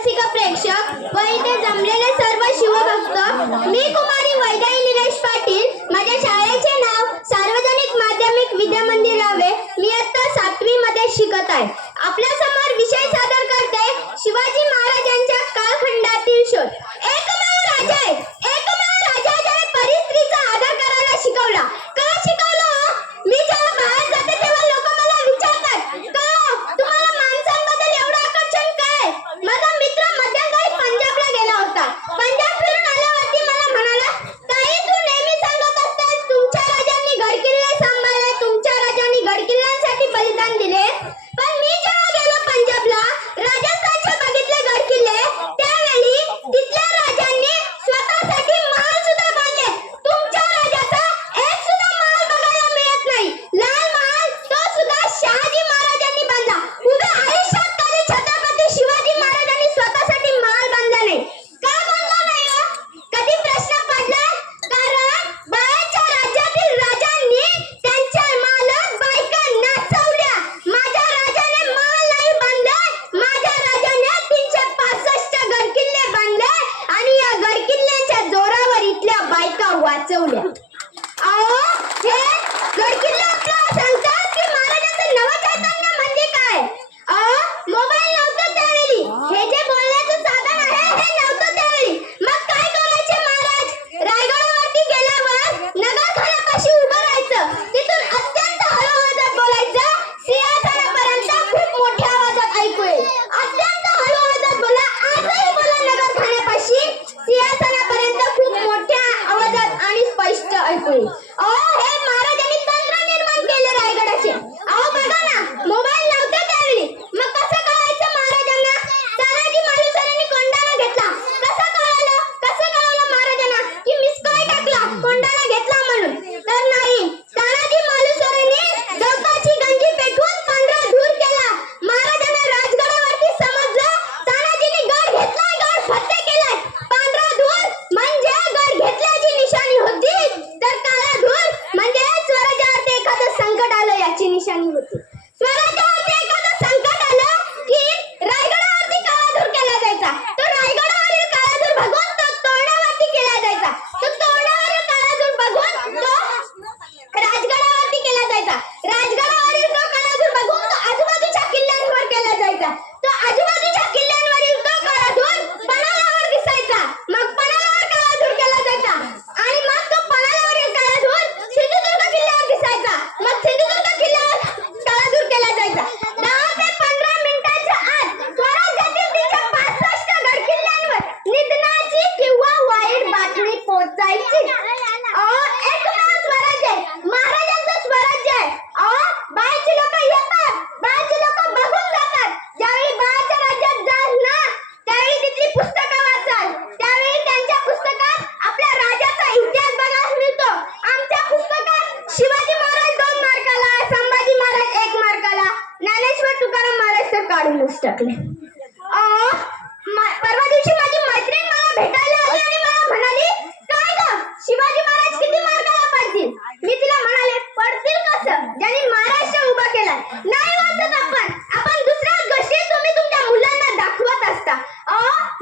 रसिक प्रेक्षक व इथे जमलेले सर्व शिवभक्त, मी कुमारी वैदाई निलेश पाटील. माझ्या शाळेचे नाव सार्वजनिक माध्यमिक विद्या मंदिर रावे. मी इयत्ता 7वी मध्ये शिकत आहे. आपल्या समोर विषय सादर करते शिवाजी महाराजांच्या कालखंडातील शोध. एकमेव राजा आहे, एकमेव राजा ज्याने परिस्थितीचा आदर करायला शिकवला. का शिकवलं? मी जेव्हा बाहेर जाते तेव्हा लोक मला विचारतात, का तुम्हाला माणसांबद्दल एवढं आकर्षण काय? माझा मित्र मध्यंतरी पंजाबला गेला होता. पंजाब फिरून आल्यावरती मला म्हणाला, ताई तू नेहमी सांगत असतेस तुमच्या राजांनी गडकिल्ले सांभाळले, तुमच्या राजांनी गडकिल्ल्यांसाठी बलिदान दिले. पण मी जेव्हा गेलो पंजाबला, राजस्थानचे बघितले गडकिल्ले, त्यावेळी तिथल्या राजांनी स्वतःसाठी महल सुद्धा बांधले. तुमच्या राजाचा एक सुद्धा महल बघायला मिळत नाही. लाल महल तो सुद्धा शहाजी महाराजांनी बांधला. उभ्या आयुष्यात कधी छत्रपती शिवाजी महाराजांनी स्वतःसाठी महल बांधला नाही. का बांधला नाही हो? कधी प्रश्न पडला? कारण बाहेरच्या राज्यातील राजांनी त्यांच्या मालक बायका नाचवल्या. माझ्या राजाने महल नाही बांधले, माझ्या राजाने 365 गडकिल्ले बांधले आणि या गडकिल्ल्यांच्या जोरावर इथल्या बायका वाचवल्या. अहो, हे गडकिल्ले आपल्याला सांगतात की महाराजांचं नवचैतन्य म्हणजे काय. मोबाईल नव्हतं त्यावेळी, हे जे बोलण्याचं साधन आहे हे नव्हतं त्यावेळी. मग काय करायचे महाराज? रायगडावरती गेल्यावर नगाखान्यापाशी उभं राहायचं. तिथून अत्यंत हळू आवाजात बोलायचं. सिंहासनापर्यंत खूप मोठ्या आवाजात ऐकू येईल. अत्यंत हळू आवाजात बोला, आजही बोला नगाखान्यापाशी. सिंहासनापर्यंत खूप मोठ्या आवाजात आणि स्पष्ट ऐकू येईल. हे महाराजांनी तंत्र निर्माण केले रायगडाचे. बघा ना, मोबाईल नव्हते त्यावेळी. मग कसं कळायचं महाराजांना? तानाजी मालुसरेंनी कोंढाणा घेतला. कसं कळलं महाराजांना की मिस कॉल टाकला, कोंढाणा घेतला म्हणून? तर नाही, तानाजी मालुसरेंनी गवताची गंजी पेटवून पांढरा धूर केला. महाराजांना राजगडावरती समजलं तानाजींनी गड घेतलाय, गड फत्ते केलाय. पांढरा धूर म्हणजे गड घेतल्याची निशाणी होती, तर काळा धूर म्हणजे स्वराज्यावरती एखादं संकट आलं याची निशाणी होती. स्वराज्यावरती एखादं संकट आलं की रायगडावरती काळा धूर केला जायचा. तो रायगडावरील काळा धूर बघून तो तोरणावरती केला जायचा. तो तोरणावरील काळा धूर बघून तो राजगडावरती केला जायचा. राजगडावरील तो काळा धूर बघून तो आजूबाजूच्या किल्ल्यांवर केला जायचा. तो आजूबाजूच्या किल्ल्यांवरील तो काळा धूर पन्हाळ्यावर दिसायचा. मग पन्हाळ्यावर काळा धूर केला जायचा आणि मग तो पन्हाळ्यावरील काळा धूर सिंधुदुर्ग किल्ल्यावर दिसायचा. मग सिंधुदुर्ग किल्ल्यावर काळा धूर केला जायचा. 10 ते 15 मिनिटांच्या आत स्वराज्यातील 365 गडकिल्ल्यांवर निधनाची किंवा वाईट बातमी पोहोचायची. एकमेव स्वराज्य आहे, महाराजांचं स्वराज्य आहे. बाहेरची लोक येतात, बाहेरची लोक बघून जातात. ज्यावेळी बाहेरच्या राज्यात जाल ना, त्यावेळी तिथली पुस्तकं वाचाल, त्यावेळी त्यांच्या पुस्तकात आपल्या राजाचा इतिहास बघायला मिळतो. आमच्या पुस्तकात शिवाजी महाराज 2 मार्काला, संभाजी महाराज 1 मार्काला, ज्ञानेश्वर तुकाराम महाराज तर काढूनच टाकले. परवा दिवशी माझी मैत्रीण मला भेटायला आली आणि मला म्हणाली, काय ग शिवाजी महाराज किती मार्काला पडतील? मी तिला म्हणाले, पडतील कसं, ज्यांनी महाराष्ट्र उभा केलाय. नाही वाचत आपण दुसऱ्या गोष्टी तुम्ही तुमच्या मुलांना दाखवत असता.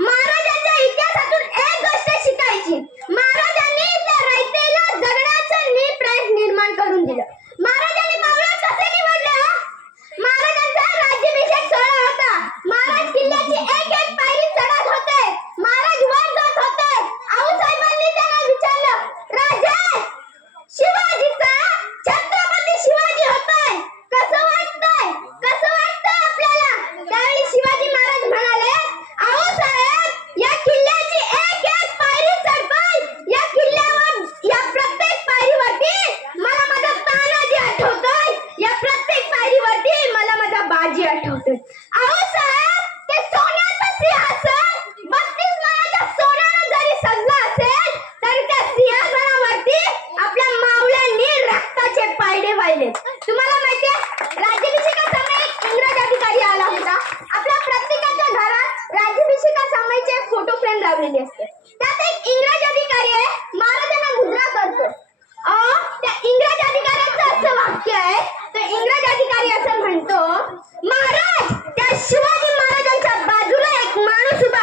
महाराजांच्या इतिहासातून एक गोष्ट शिकायची. महाराजांनी त्या रयतेला जगण्याचं नीट निर्माण करून दिलं. महाराजांनी मावळा कसे निवडले? महाराजांचा राज्याभिषेक सोहळा होता. महाराज किल्ल्याची एक एक पायरी चढत होते. महाराज वर जात होते. आऊसाहेबांनी त्यांना विचारलं, राजा शिवाजीचा छत्रपती शिवाजी होतोय, कसं वाटतंय? कसं वाटतंय आपल्याला? त्यावेळी शिवाजी महाराज म्हणाले, आऊसाहेब या किल्ल्याची एक एक पायरी चढताय. या किल्ल्यावर या प्रत्येक पायरीवरती मला माझा तानाजी आठवतोय. या प्रत्येक पायरीवरती मला माझा बाजी आठवतोय. आऊसाहेब ते सोन्याचं सिंहासन 32 माळाच्या सोन्यानं जरी सजलं असेल तरी त्या सिंहासनावरती आपल्या मावळ्यांनी रक्ताचे पायडे वाहिले. तुम्हाला माहितीये, राज्याभिषेकासमयी एक इंग्रज अधिकारी आला होता. आपल्या प्रत्येकाच्या घरात राज्याभिषेकासमयीचे फोटो फ्रेम लावलेली असते. त्यात एक इंग्रज अधिकारी आहे, महाराजांना मुद्रा करतो. त्या इंग्रज अधिकाऱ्याचं असं वाक्य आहे, तो इंग्रज अधिकारी असं म्हणतो, महाराज त्या शिवाजी महाराजांच्या बाजूला एक माणूस उभा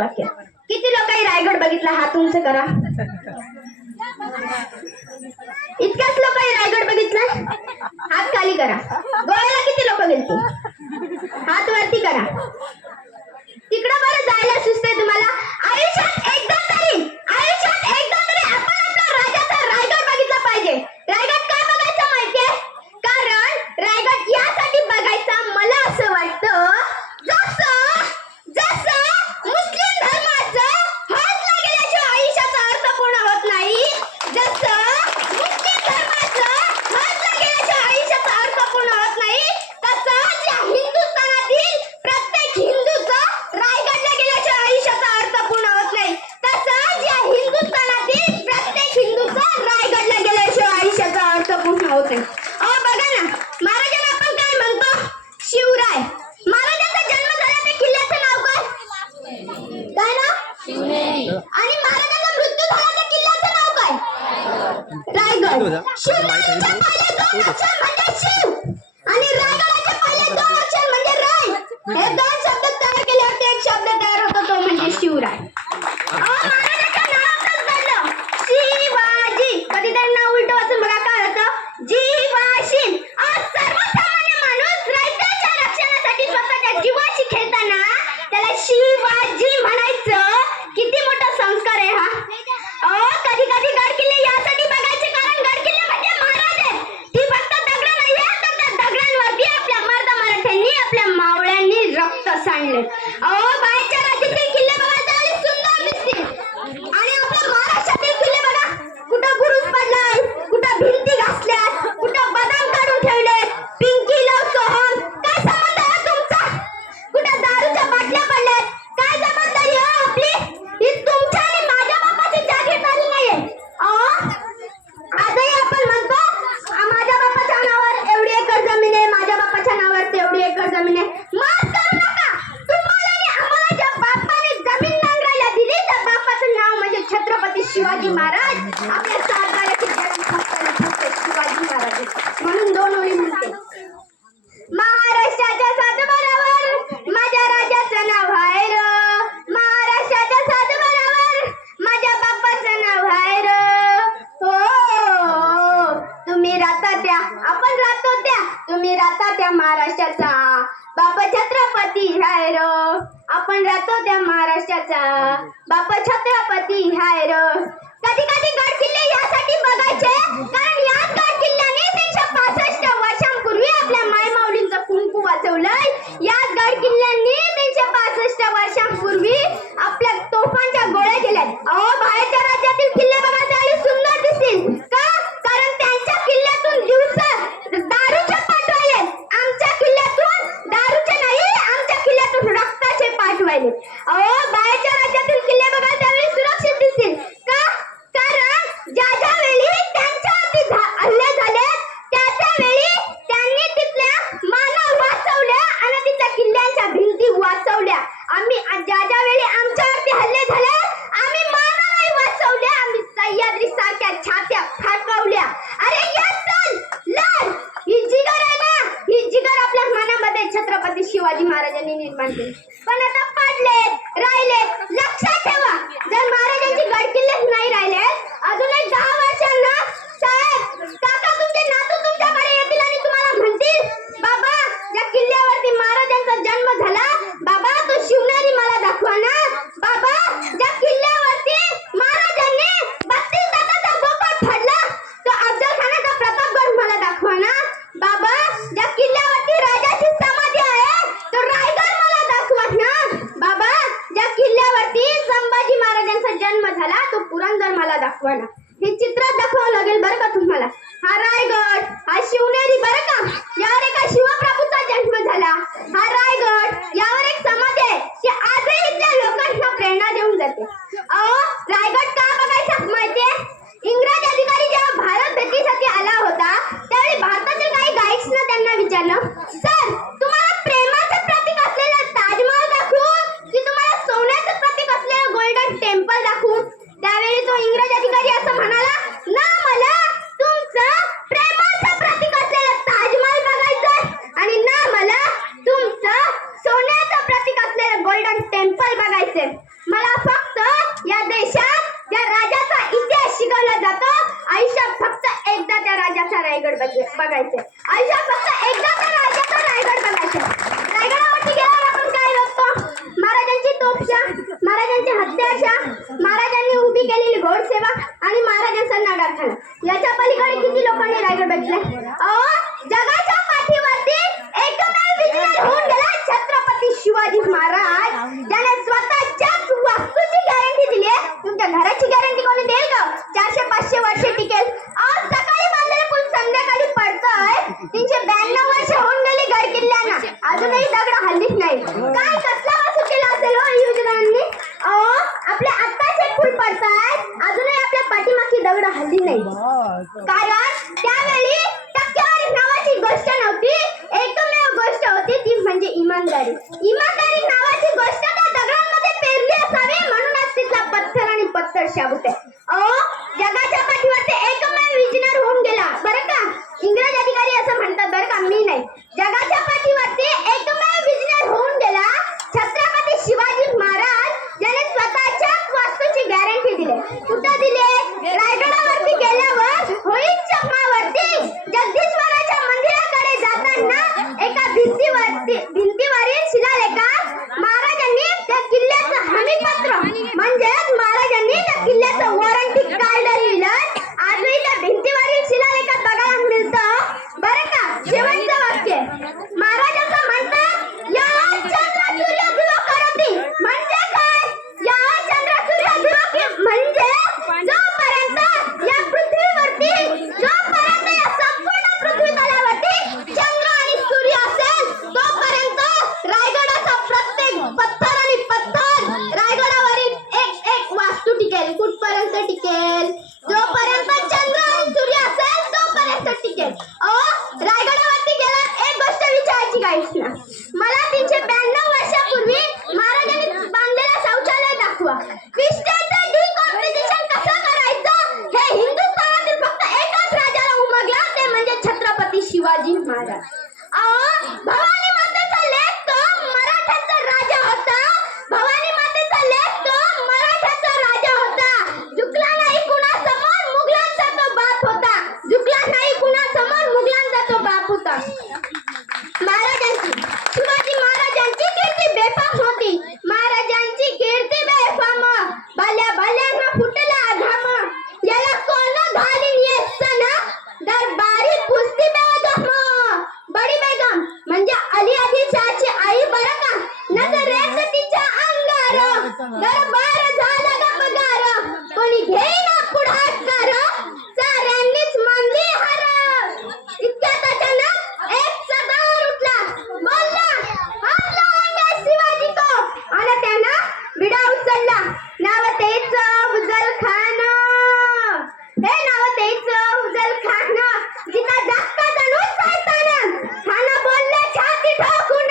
वाक्य. किती लोकांनी रायगड बघितला? हात उंच करा. इतक्याच लोकांनी रायगड बघितला? हात खाली करा. गोव्याला किती लोक गेलती? हात वरती करा. तिकडं बरं जायला सुचतंय तुम्हाला? आयुष्यात एकदा तरी आपण आपल्या राजाचा रायगड बघितला पाहिजे. रायगड का बघायचा माहितीये? कारण रायगड यासाठी बघायचा मला असं वाटतं, जसं मुस्लिम धर्माचं हज ला गेल्याशिवाय आयुष्याचा अर्थ पूर्ण होत नाही, जसं मुस्लिम धर्माचं हज ला गेल्याशिवाय आयुष्याचा अर्थ पूर्ण होत नाही, तसंच या हिंदुस्थानातील प्रत्येक हिंदूचा रायगडला गेल्याशिवाय आयुष्याचा अर्थ पूर्ण होत नाही, तसंच या हिंदुस्थानातील प्रत्येक हिंदूचा रायगडला गेल्याशिवाय आयुष्याचा अर्थ पूर्ण होत नाही. अहो बघा ना, महाराजांना आपण काय म्हणतो? शिवराय. महाराजांचा जन्म झाला त्या किल्ल्याचं नाव काय? काय नाव? आणि महाराजांचा मृत्यू झाला त्या किल्ल्याचं नाव काय? रायगड. शिवनेरीचे पहिले 2 अक्षर म्हणजे शिव आणि रायगडाचे पहिले 2 अक्षर म्हणजे राय. हे 2 शब्द तयार केल्यावर एक शब्द तयार होतो, तो म्हणजे शिवराय. महाराजांच्या नावातच घडलं शिवाजी. कधीतरी नाव उलट वाचून बघा काय होतं? जीवाशी. सर्वसामान्य माणूस राज्याच्या रक्षणासाठी स्वतःच्या जीवाशी खेळताना त्याला शिवाजी म्हणायचं. किती मोठा संस्कार आहे हा. कधी कधी गड किल्ले यासाठी बघायचे कारण गड किल्ले म्हणजे महाराज आहेत. ती फक्त दगड नाहीये, तर त्या दगडांवरती आपल्या मराठ्यांनी, आपल्या मावळ्यांनी रक्त सांडले. बाहेरच्या राज्यातील किल्ले बघा त्यावेळी सुंदर दिसतील आणि आपल्या महाराष्ट्रातील किल्ले बघा, कुठं बुरुज पडलाय, कुठं भिंती घासल्यात, कुठं बदाम काढून ठेवले, पिंकी लव सोहम. काय संबंध आहे तुमचा? कुठं दारूच्या बाटल्या पडल्यात. काय जबाबदारी हो आपली? ही तुमच्या आणि माझ्या बापाची जागीर झाली नाहीये. आजही आपण म्हणतो माझ्या बापाच्या नावावर एवढी एकर जमीन आहे, माझ्या बापाच्या नावावर तेवढी एकर जमीन आहे. माफ करू नका, तुम्हाला आणि आम्हाला ज्या बापाने जमीन नांगरायला दिली त्या बापाचं नाव म्हणजे छत्रपती शिवाजी महाराज. आपल्या साताऱ्याचे जन्मस्थान शिवाजी महाराज. म्हणून 2 ओळी म्हणते. महाराष्ट्राच्या सातबारावर माझ्या राजाचं नाव आहे र. महाराष्ट्राच्या सातबारावर माझ्या बापाचं नाव आहे र. हो, तुम्ही राहता त्या, आपण राहतो त्या, तुम्ही राहता त्या महाराष्ट्राचा बाप छत्रपती आहे र. आपण राहतो त्या महाराष्ट्राचा बाप छत्रपती आहे र. कधी कधी गड किल्ले यासाठी बघायचे कारण याच गड किल्ल्याने 365 वर्षांपूर्वी आपल्या मायमाऊलींचं कुंकू वाचवलंय. याच गड किल्ल्यांनी 365 वर्षांपूर्वी आपल्या तोफांच्या गोळ्या केल्यात. बाहेरच्या राज्यातील किल्ले बघा त्यावेळी सुंदर दिसतील. का? कारण त्यांच्या किल्ल्यातून दिवसा दारूचे पाठवायले. आमच्या किल्ल्यातून दारूचे नाही, आमच्या किल्ल्यातून रक्ताचे पाठवायले. बाहेरच्या राज्यातील किल्ले बघा त्यावेळी सुरक्षित दिसतील. का? कारण ज्या वेळी त्यांच्यावरती हल्ले झाले त्या वेळी त्यांनी तिथल्या मानव वाचवल्या आणि तिथल्या किल्ल्यांच्या भिंती वाचवल्या. आम्ही ज्या वेळी आमच्यावरती हल्ले झाले आम्ही मानवही वाचवल्या. आम्ही सह्याद्री सारख्या छात्या फाटवल्या. अरे यस चल लढ. ही जिगर आहे ना, ही जिगर आपल्या मनामध्ये छत्रपती शिवाजी महाराजांनी निर्माण केली. पण आता पडलेत, राहिलेत. लक्षात ठेवा, जर महाराजांची गड किल्लेच नाही राहिले अजून एक 10 वर्षांना साहेब काका तुमचे नातू तुमच्याकडे येतील आणि तुम्हाला म्हणतील बाबा ज्या किल्ल्यावरती महाराजांचा जन्म झाला, बाबा तो शिवनेरी मला दाखवा ना. बाबा ज्या किल्ल्यावरती महाराजांनी 32 दाताचा बोकड फाडला तो अफजल खानाचा प्रतापगड मला दाखवा ना. बाबा ज्या किल्ल्यावरती राजाची समाधी आहे तो रायगड मला दाखवा ना. बाबा ज्या किल्ल्यावरती संभाजी महाराजांचा जन्म झाला तो पुरंदर मला दाखवा ना. हे चित्र दाखवावं लागेल बरं का तुम्हाला. हा रायगड, हा शिवनेरी बरं का, यावर एका शिवप्रभूचा जन्म झाला. हा रायगड, यावर एक समाधी आहे की आजही इथल्या लोकांना प्रेरणा देऊन जाते. रायगड का बघायचा माहितीये? इंग्रज अधिकारी जेव्हा भारत भेटीसाठी आला होता त्यावेळी भारतातील काही गाईड्सना त्यांना विचारलं, सर तुम्हाला प्रेमाचं प्रतीक असलेलं ताजमहल दाखवू की तुम्हाला सोन्याचं प्रतीक असलेलं गोल्डन टेम्पल दाखवू? त्यावेळी तो इंग्रज अधिकारी असं म्हणाला, ना मला तुमचं प्रेमाचं प्रतीक असलेलं ताजमहल बघायचंय आणि ना मला तुमचं सोन्याचं प्रतीक असलेलं गोल्डन टेम्पल बघायचंय. ज्या राजाचा इतिहास शिकवला जातो. आयुष्यात फक्त एकदा त्या राजाचा रायगड बघायचे. आयुष्यात फक्त एकदा त्या राजाचा रायगड बघायचा. रायगडावरती गेल्यावर आपण काय बघतो? महाराजांची तोफशा, महाराजांची हत्याशा, महाराजांनी उभी केलेली घोडसेवा आणि महाराजांचा नगाखाना. याच्या पलीकडे किती लोकांनी रायगड बघितलाय? जगाच्या पाठीवरती एकमेव विजय होऊन गेला छत्रपती शिवाजी महाराज, ज्याने स्वतःच्याच वास्तूची गॅरंटी दिली आहे. तुमच्या घराची गॅरंटी कोणी देईल का? 400-500 वर्षे टिकेल. आज सकाळी बांधलेले पूल संध्याकाळी पडतंय. 392 वर्ष होऊन गेली गड किल्ल्यांना, अजूनही दगड हल्लीच नाही. काय कसला वास्तू केला असेल हो युवकांनी? आपले आत्ताच एक पूल पडतायत, अजूनही आपल्या पाठीमागची दगड हल्ली नाही. कारण त्यावेळी टक्केवारी नावाची गोष्ट नव्हती. एकमेव गोष्ट होती ती म्हणजे इमानदारी. इमानदारी नावाची गोष्ट त्या दगडांमध्ये पेरली असावी, म्हणूनच तिथला पत्थर आणि पत्थर शाबूत आहे. जगाच्या पाठीवरती एकमेव विजनर होऊन गेला बरं का. इंग्रज अधिकारी असं म्हणतात बरं का, मी नाही. जगाच्या पाठीवरती एकमेव विजनर होऊन गेला छत्रपती शिवाजी महाराज, ज्याने स्वतःच्याच वास्तूची गॅरंटी दिली. कुठं दिले? रायगडावरती गेल्यावर होळी चकमावरती जगदीश्वराच्या मंदिराकडे जाताना एका भिंतीवरील शिलालेखात महाराजांनी त्या किल्ल्याचं हमीपत्र म्हणजेच महाराजांनी त्या किल्ल्याचं वॉरंटी कार्ड लिहिलं. आजही त्या भिंतीवरील शिलालेखात बघायला मिळतं बरं का. शेवटचं वाक्य महाराजांचं म्हणतात, या चंद्र सूर्य दिवा करती. म्हणजे काय? या चंद्र सूर्य दिवा म्हणजे जोपर्यंत या पृथ्वीवरती, जोपर्यंत या संपूर्ण पृथ्वी तलावरती चंद्र आणि सूर्य असेल, तोपर्यंत रायगडाचा प्रत्येक पत्थर आणि पत्थर, रायगडावरील एक एक वास्तू टिकेल. कुठपर्यंत टिकेल? जोपर्यंत चंद्र आणि सूर्य असेल तोपर्यंत टिकेल. रायगडावरती गेला एक गोष्ट विचारायची काहीच ना. मला 392 वर्षापूर्वी महाराजांनी बांधलेलं शौचालय दाखवा. क्रिस्टलचं डिकॉम्पोजिशन कसं करायचं हे हिंदुस्थानातील फक्त एकच राजाला उमगला, ते म्हणजे छत्रपती शिवाजी महाराज. भवानी मातेचा लेक तो मराठ्याचा राजा होता. भवानी मातेचा लेक तो मराठ्याचा राजा होता. झुकला नाही कुणासमोर, मुघलांचा तो बाप होता. झुकला नाही कुणासमोर, मुघलांचा तो बाप होता. महाराजांची, शिवाजी महाराजांची कीर्ती बेफाम होती. महाराजांची कीर्ती बेफाम. भल्या भल्यांना फुटला घाम. याला कोण घालीन येसन, दरबारी पुस्ती बेगम. बडी बेगम म्हणजे अली आदिलशाहची आई बरं का. नजरेत तिच्या अंगार दरबार झाला गमगार. कोणी घेईना पुढाकार, साऱ्यांनीच मानली हार. इतक्यात अचानक एक सरदार उठला, बोलला, हमला आगे शिवाजी को. आणि त्यानं विडा उचलला. नाव तेच अफजल खान. हे नाव तेच अफजल खान. जिता जागता जणू सैतान. खान बोलले छाती ठोकून,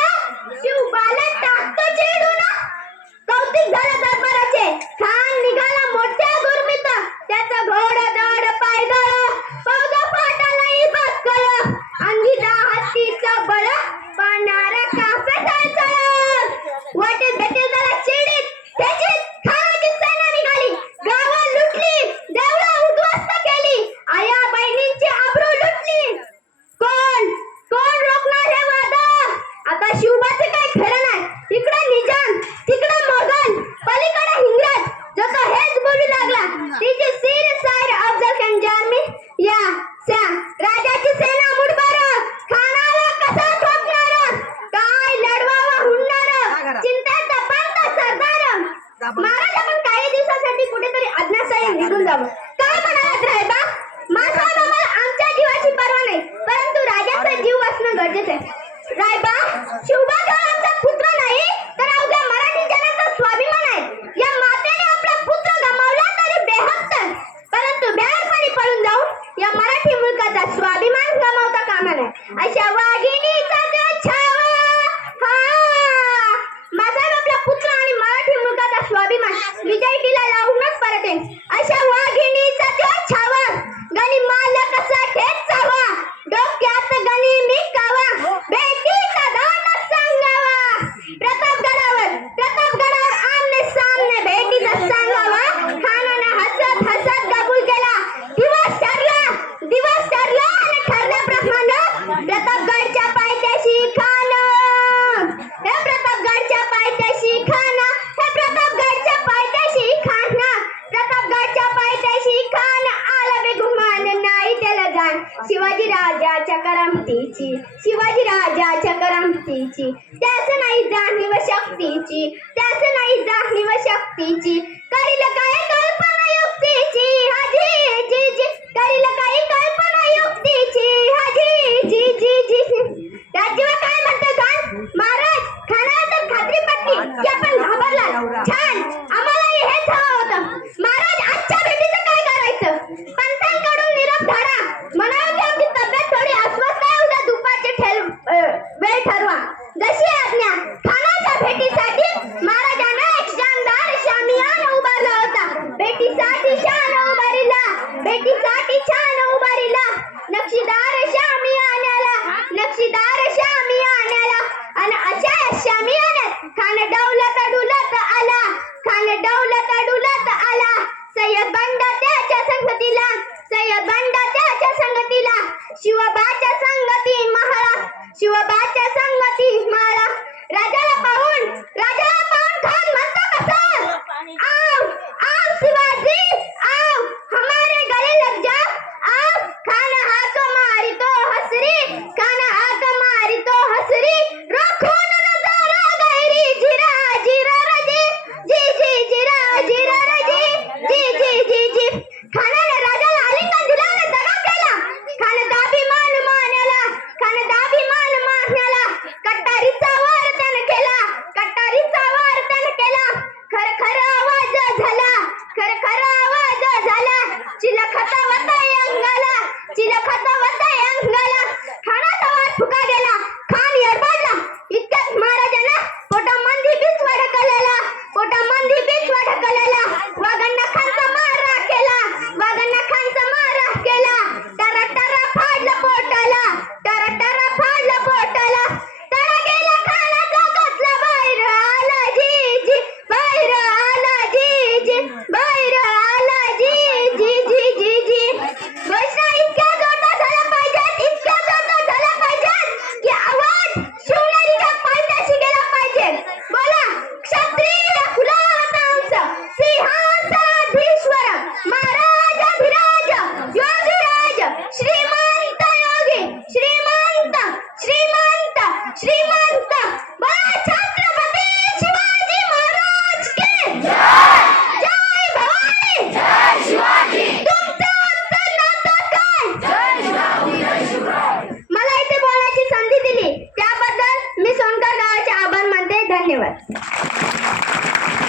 शिवबाला टाकतो चिडून. कौतिक झालं दरबाराचे. खान निघाला मोठ्या गुरमीत. त्याचा घोडा दाड पायदळ, पौदा फाटालाही बसकळ. अंगी हत्तीचा बळ, पानारा कापे तळतळ. वाटेत भेटेल जरा चिडीत त्याचीत खानाची सेना निघाली. गावं लुटली, देवळं उद्ध्वस्त केली, आया बहिणींची आबरू लुटली. कोण कोण रोखणार हे वादा? आता शिवबाचे काही खरं नाही. इकडे निजाम, तिकडे मोगल, पलीकडे इंग्रज. जो तो हेच बोलू लागला. तिची सीर सायर अफजल खान जारमी या स्या राजाची सेना मुठभर. खानाला कसा ठोकणार, काय लढवावं हुंडणार, चिंतेचा पंत सरदार. महाराज आपण काही दिवसासाठी कुठेतरी अज्ञाशाही निघून जावं. काय म्हणालात रायबा? माझा आम्हाला आमच्या जीवाची पर्वा नाही, परंतु राजाचा जीव वाचणं गरजेचं आहे. रायबा, शिवबा केवळ आमचा पुत्र नाही, तर अवघ्या मराठी जनाचा स्वाभिमान आहे. या मातेने आपला पुत्र गमावला तरी बेहत्तर, परंतु बेहारपणी पळून जाऊन या मराठी मुलकाचा स्वाभिमान गमावता कामा नये. अशा वाघिणीचा छावा माझा आपला पुत्र आणि मराठी मुलकाचा स्वाभिमान विजय टीला लावूनच परत येईल. अशा वाघिणी शिवाजी राजाच्या करामतीची, शिवाजी राजाच्या करामतीची, त्याच नाही जाणीव शक्तीची, त्याच नाही जाणीव शक्तीची, करील काय कल्पना युक्तीची, हाजी जी जी, करील काय कल्पना युक्तीची, हाजी जी जी जी. राज्यवा काय म्हणते खान महाराज, खानाला तर खात्री पटली की आपण घाबरला. छान, आम्हालाही हेच हवं होतं. महाराज, आजच्या भेटीचं काय करायचं? पंथांकडून निरोप धाडा, म्हणावं की आमची तब्येत थोडी अस्वस्थ आहे, उद्या दुपारची वेळ ठरवा. जशी आज्ञा. खानाच्या भेटीसाठी महाराजांना एक शानदार शामियान उभारला होता. भेटीसाठी छान उभारीला, भेटीसाठी छान उभारीला, नक्षीदार शामियान्याला, नक्षीदार शामियान्याला. आणि अशा शामियान्यात खान डौलत डुलत आला, खान डौलत डुलत आला. सय्यद बंड त्याच्या संगतीला, सय्यद बंड त्याच्या संगतीला, शिवबाच्या संगती महाळा, शिवबाच्या संगती महाळा. राजाला पाहून खान म्हणतो कसं, आओ आओ शिवाजी, आओ हमारे गले लग जाओ, आओ. खान हाक मारितो हसरी, खान हाक मारितो हसरी, रोखून नजारा गैरी, जिरा जिरा रजी, जी जी जिरा जिरा रजी, जी जी जी जी. खानाने राजाला आलिंगन दिला आणि दगा केला. खान दाभिमान मानला, खान दाभिमान मानला. कटारीचा वार त्यानं केला, कटारीचा वार त्यानं केला. खर खर आवाज झाला, खर खर आवाज झाला. चिलखता